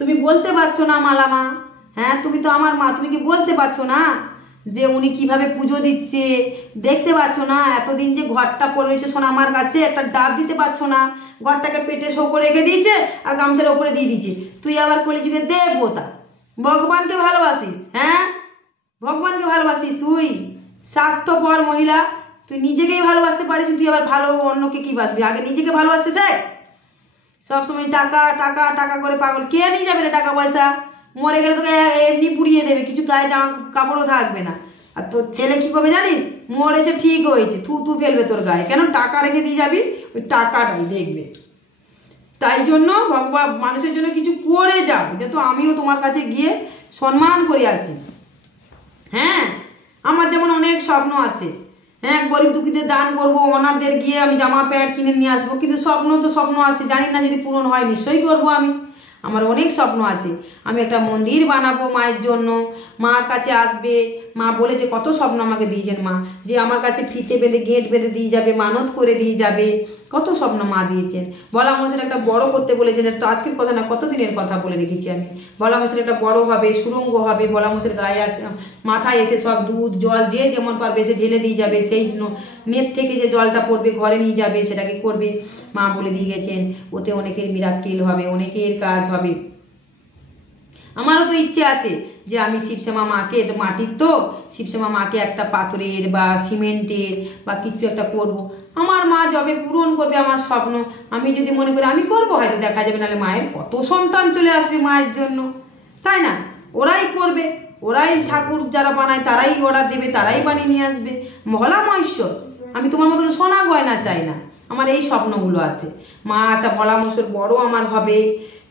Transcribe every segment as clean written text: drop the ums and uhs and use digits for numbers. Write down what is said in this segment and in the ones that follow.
তুমি বলতে পারছো না মালামা? হ্যাঁ, তুমি তো আমার মা, তুমি কি বলতে পারছো না যে উনি কিভাবে পুজো দিচ্ছে? দেখতে পাচ্ছ না এতদিন যে ঘরটা পড়ে রয়েছে সোনা আমার কাছে, একটা ডাব দিতে পারছো না? ঘরটাকে পেটে শো করে রেখে দিয়েছে আর গামছার ওপরে দিয়ে দিয়েছে। তুই আবার কলিযুগে দেবতা, ভগবানকে ভালোবাসিস? হ্যাঁ, ভগবানকে ভালোবাসিস তুই? স্বার্থপর মহিলা, তুই নিজেকেই ভালোবাসতে পারিস, তুই আবার ভালো অন্যকে কি বাসবি? আগে নিজেকে ভালোবাসতে চাই। সবসময় টাকা টাকা টাকা করে পাগল। কে নিয়ে যাবে রে টাকা পয়সা? মরে গেলে তোকে এমনি পুড়িয়ে দেবে, কিছু গায়ে জামা কাপড়ও থাকবে না। আর তোর ছেলে কি করবে জানিস? মরেছে ঠিক হয়েছে, থু ফেলবে তোর গায়ে। কেন? টাকা রেখে দিয়ে যাবি, ওই টাকাটাই দেখবে। তাই জন্য ভগবান মানুষের জন্য কিছু করে যাও, যেহেতু আমিও তোমার কাছে গিয়ে সম্মান করে আছি। হ্যাঁ, আমার যেমন অনেক স্বপ্ন আছে। হ্যাঁ, গরিব দুঃখীদের দান করবো, অনাথদের গিয়ে আমি জামা প্যান্ট কিনে নিয়ে আসবো, কিন্তু স্বপ্ন তো স্বপ্ন আছে, জানি না যদি পূরণ হয়, নিশ্চয়ই করবো আমি। আমার অনেক স্বপ্ন আছে। আমি একটা মন্দির বানাবো মায়ের জন্য, মার কাছে আসবে। মা বলেছে, কত স্বপ্ন আমাকে দিয়েছেন মা, যে আমার কাছে ফিতে বেঁধে গেট বেঁধে দিয়ে যাবে, মানত করে দিয়ে যাবে, কত স্বপ্ন মা দিয়েছেন। ভোলা মশাই একটা বড় করতে বলেছেন, এটা তো আজকের কথা না, কত দিনের কথা বলে রেখেছি আমি। ভোলা মশাই একটা বড় হবে, সুরঙ্গ হবে, ভোলা মশাইয়ের গায়ে আসে মাথায় এসে সব দুধ জল যে যেমন পারবে এসে ঢেলে দিয়ে যাবে, সেই নেট থেকে যে জলটা পড়বে ঘরে নিয়ে যাবে, সেটাকে করবে। মা বলে দিয়ে গেছেন, ওতে অনেকের মিরাক্কেল হবে, অনেকের কাজ হবে। আমারও তো ইচ্ছে আছে যে আমি শিবশ্যামা মাকে, এটা মাটির তো, শিবশ্যামা মাকে একটা পাথরের বা সিমেন্টের বা কিছু একটা করব। আমার মা যবে পূরণ করবে আমার স্বপ্ন, আমি যদি মনে করি আমি করবো, হয়তো দেখা যাবে, নাহলে মায়ের কত সন্তান চলে আসবে মায়ের জন্য, তাই না? ওরাই করবে, ওরাই ঠাকুর যারা বানায় তারাই অর্ডার দেবে, তারাই বানিয়ে নিয়ে আসবে। ভোলা মহেশ্বর, আমি তোমার মতন সোনা গয়না চাই না, আমার এই স্বপ্নগুলো আছে। মা একটা ভোলা মহেশ্বর বড় আমার হবে,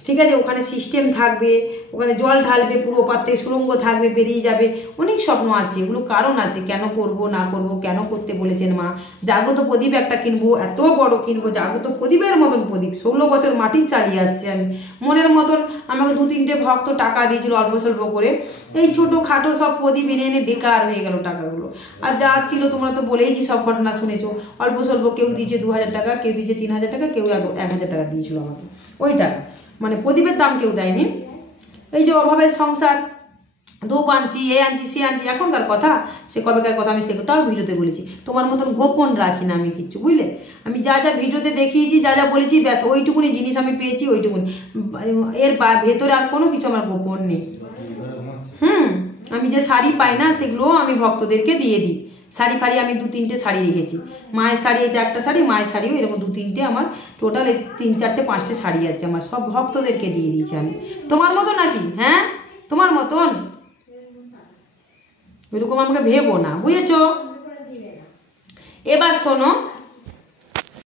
ঠিক আছে? ওখানে সিস্টেম থাকবে, ওখানে জল ঢালবে, পুরো পাত্রে সুরঙ্গ থাকবে, বেরিয়ে যাবে। অনেক স্বপ্ন আছে, এগুলো কারণ আছে কেন করব না করব, কেন করতে বলেছেন মা। জাগ্রত প্রদীপ একটা কিনবো, এত বড় কিনবো, জাগ্রত প্রদীপের মতন প্রদীপ। 16 বছর মাটির চালিয়ে আসছে আমি, মনের মতন। আমাকে 2-3টে ভক্ত টাকা দিয়েছিল অল্প স্বল্প করে, এই ছোটো খাটো সব প্রদীপ এনে এনে বেকার হয়ে গেল টাকাগুলো। আর যা ছিল তোমরা তো বলেইছি, সব ঘটনা শুনেছো। অল্প স্বল্প কেউ দিয়েছে 2000 টাকা, কেউ দিয়েছে 3000 টাকা, কেউ 1000 টাকা দিয়েছিল আমাকে। ওই টাকা মানে প্রদীপের দাম কেউ দেয়নি। এই যে অভাবের সংসার, ধূপ আনছি, এ আনছি, সে আনছি, এখনকার কথা, সে কবেকার কথা, আমি সেটাও ভিডিওতে বলেছি। তোমার মতন গোপন রাখি না আমি কিচ্ছু, বুঝলে? আমি যা যা ভিডিওতে দেখিয়েছি, যা যা বলেছি, ব্যাস ওইটুকুনি জিনিস আমি পেয়েছি, ওইটুকুনি। এর ভেতরে আর কোনো কিছু আমার গোপন নেই। আমি যে শাড়ি পাই না, সেগুলোও আমি ভক্তদেরকে দিয়ে দিই। শাড়ি ফাড়ি আমি 2-3টে শাড়ি রেখেছি। মায়ের শাড়ি, এটা একটা শাড়ি, মায়ের শাড়িও এরকম 2-3টে, আমার টোটাল 3-4-5টে শাড়ি আছে আমার, সব ভক্তদেরকে দিয়ে দিয়েছি আমি। তোমার মতো নাকি? হ্যাঁ, তোমার মতন ওইরকম আমাকে ভেবো না, বুঝেছো? এবার শোনো,